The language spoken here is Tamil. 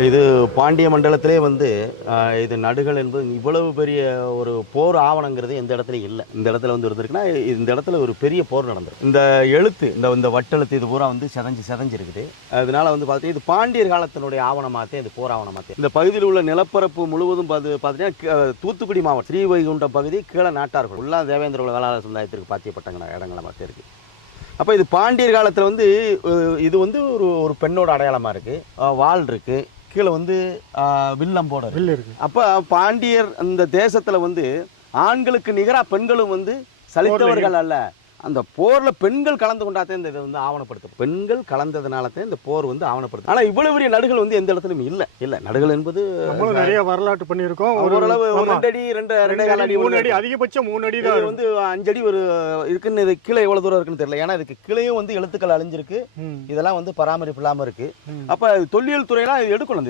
இது பாண்டிய மண்டலத்திலே வந்து இது நடுகள் என்பது இவ்வளவு பெரிய ஒரு போர் ஆவணங்கிறது எந்த இடத்துலையும் இல்லை. இந்த இடத்துல வந்து இருந்திருக்குன்னா இந்த இடத்துல ஒரு பெரிய போர் நடந்தது. இந்த எழுத்து இந்த இந்த வட்டெழுத்து இது பூரா வந்து செதஞ்சு செதஞ்சிருக்குது. அதனால வந்து பார்த்தீங்கன்னா இது பாண்டியர் காலத்தினுடைய ஆவணமாத்தே இது போர் ஆவணமாத்தே. இந்த பகுதியில் உள்ள நிலப்பரப்பு முழுவதும் பார்த்து பார்த்தீங்கன்னா தூத்துக்குடி மாவட்டம் ஸ்ரீவைகுண்டம் பகுதி கீழே நாட்டார்கள் உள்ளா தேவேந்திர வேளாளர் சமுதாயத்திற்கு பாத்தியப்பட்டங்க இடங்கள மாதிரி இருக்கு. அப்போ இது பாண்டியர் காலத்தில் வந்து இது வந்து ஒரு ஒரு பெண்ணோட அடையாளமாக இருக்குது வாள் இருக்குது கீழே வந்து அஹ், வில்லம்போட இருக்கு. வில்லு இருக்கு. அப்போ பாண்டியர் அந்த தேசத்தில் வந்து ஆண்களுக்கு நிகராக பெண்களும் வந்து சலித்தவர்கள் அல்ல. அந்த போரில் பெண்கள் கலந்து கொண்டாத்தே இந்த இதை வந்து ஆவணப்படுத்தும் பெண்கள் கலந்ததுனால தான் இந்த போர் வந்து ஆவணப்படுத்தும் ஆனால் இவ்வளவு பெரிய நடுகள் வந்து எந்த இடத்துலையும் இல்லை. இல்லை நடுகள் என்பது நிறைய வரலாற்று பண்ணியிருக்கோம். ஓரளவு. ரெண்டு அடி ரெண்டு ரெண்டே அடி, மூணு அடி அதிகபட்சம் மூணு அடி தான் வந்து அஞ்சடி ஒரு இருக்குன்னு இது கீழே எவ்வளவு தூரம் இருக்குன்னு தெரியல. ஏன்னா இதுக்கு கீழேயும் வந்து எழுத்துக்கள் அழிஞ்சிருக்கு. இதெல்லாம் வந்து பராமரிப்பு இல்லாம இருக்கு. அப்ப தொல்லியல் துறையெல்லாம் இது எடுக்கணும்.